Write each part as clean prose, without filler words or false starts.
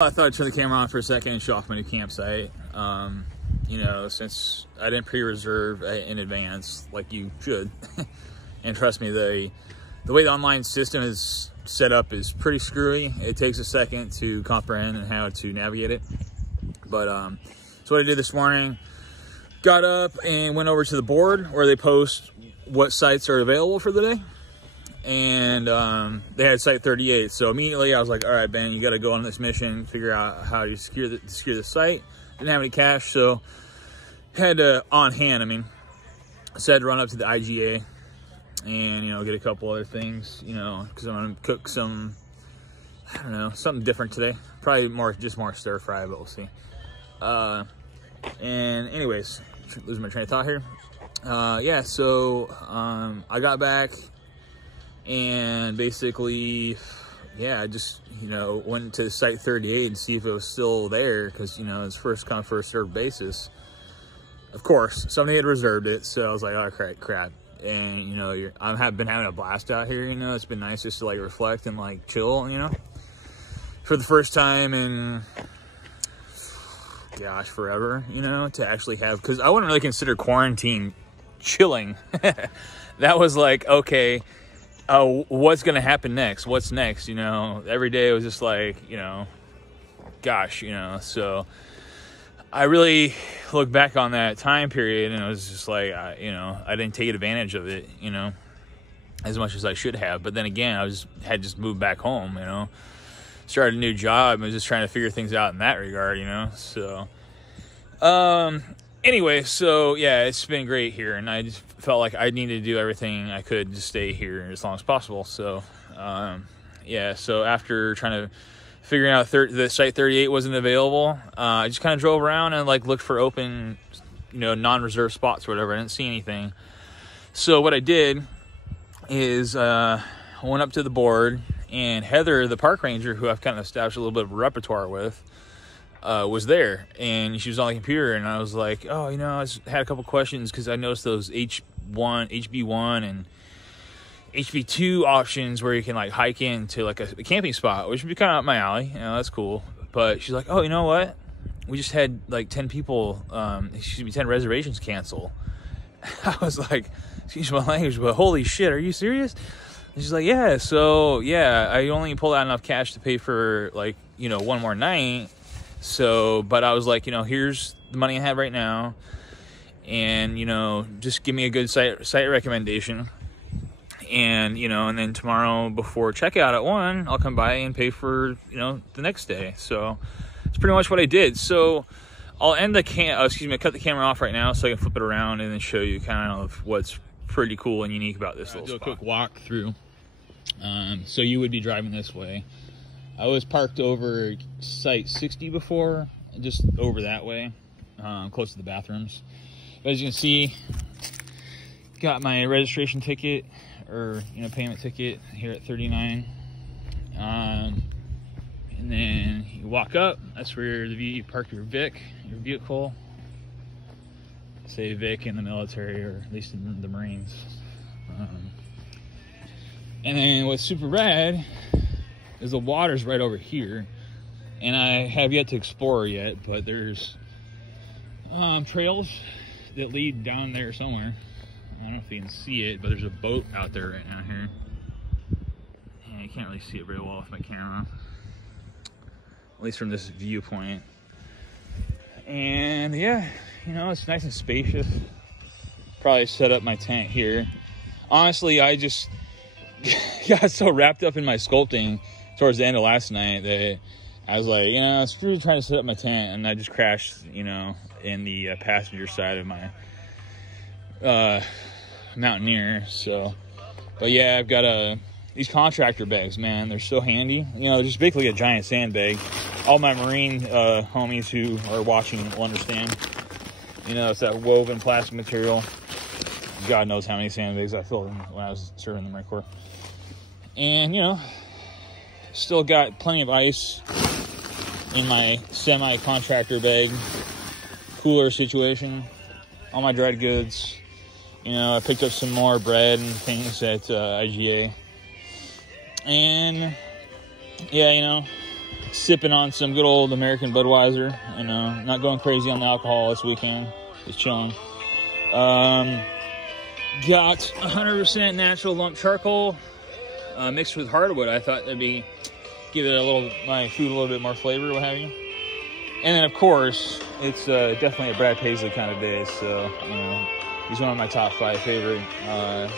I thought I'd turn the camera on for a second and show off my new campsite. You know, since I didn't pre-reserve in advance like you should, and trust me, the way the online system is set up is pretty screwy. It takes a second to comprehend and how to navigate it. But so what I did this morning, got up and went over to the board where they post what sites are available for the day. And they had site 38. So immediately I was like, all right, Ben, you got to go on this mission, figure out how to secure the site. Didn't have any cash, so had to on hand. I mean, so I had to run up to the IGA and, you know, get a couple other things, you know, because I'm going to cook some, I don't know, something different today. Probably just more stir fry, but we'll see. And anyways, losing my train of thought here. Yeah, so I got back and basically, yeah, I just, you know, went to site 38 to see if it was still there, because, you know, it's first come, first served basis. Of course, somebody had reserved it, so I was like, oh, crap. And, you know, I've been having a blast out here, you know. It's been nice just to, like, reflect and, like, chill, you know. For the first time in, gosh, forever, you know, to actually have, because I wouldn't really consider quarantine chilling. That was like, okay, what's gonna happen next? What's next? You know, every day it was just like, you know, gosh, you know. So I really look back on that time period and it was just like, you know, I didn't take advantage of it, you know, as much as I should have. But then again, I had just moved back home, you know, started a new job and was just trying to figure things out in that regard, you know. So anyway, so yeah, it's been great here, and I just felt like I needed to do everything I could to stay here as long as possible. So yeah, so after trying to figuring out the site 38 wasn't available, I just kind of drove around and like looked for open, you know, non-reserved spots or whatever. I didn't see anything. So what I did is I went up to the board, and Heather, the park ranger, who I've kind of established a little bit of a repertoire with, was there, and she was on the computer, and I was like, oh, you know, I just had a couple questions because I noticed those HB1 and HB2 options where you can like hike into like a camping spot, which would be kind of up my alley. You know, that's cool. But she's like, oh, you know what? We just had like 10 people, 10 reservations cancel. I was like, excuse my language, but holy shit, are you serious? And she's like, yeah. So yeah, I only pulled out enough cash to pay for like, you know, one more night. So, but I was like, you know, here's the money I have right now, and, you know, just give me a good site recommendation, and, you know, and then tomorrow before checkout at 1, I'll come by and pay for, you know, the next day. So it's pretty much what I did. So I'll end the cut the camera off right now so I can flip it around and then show you kind of what's pretty cool and unique about this little spot. Do a quick walk through. So you would be driving this way. I was parked over site 60 before, just over that way, close to the bathrooms. But as you can see, got my registration ticket, or, you know, payment ticket here at 39. And then you walk up, that's where you park your vehicle. Say Vic in the military, or at least in the Marines. And then what's super rad is the water's right over here, and I have yet to explore it yet, but there's trails that lead down there somewhere. I don't know if you can see it, but there's a boat out there right now here. And you can't really see it very well with my camera, at least from this viewpoint. And yeah, you know, it's nice and spacious. Probably set up my tent here. Honestly, I just got so wrapped up in my sculpting towards the end of last night that I was like, you know, screw trying to set up my tent, and I just crashed, you know, in the passenger side of my Mountaineer. So, but yeah, I've got these contractor bags, man, they're so handy. You know, they're just basically a giant sandbag. All my Marine homies who are watching will understand. You know, it's that woven plastic material. God knows how many sandbags I filled when I was serving the Marine Corps. And, you know, still got plenty of ice in my semi-contractor bag cooler situation. All my dried goods. You know, I picked up some more bread and things at IGA. And, yeah, you know, sipping on some good old American Budweiser. You know, not going crazy on the alcohol this weekend. Just chilling. Got 100% natural lump charcoal mixed with hardwood. I thought that'd give it my food a little bit more flavor, what have you. And then, of course, it's definitely a Brad Paisley kind of day. So, you know, he's one of my top 5 favorite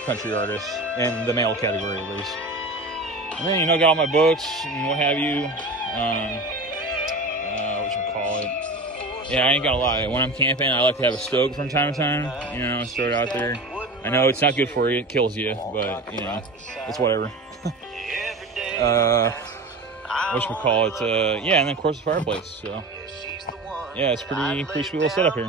country artists in the male category, at least. And then, you know, got all my books and what have you. Whatchamacallit. Yeah, I ain't gonna lie. When I'm camping, I like to have a stove from time to time. You know, throw it out there. I know it's not good for you. It kills you. But, you know, it's whatever. Whatchamacallit. Yeah, and then, of course, the fireplace. So, yeah, it's pretty sweet little setup here.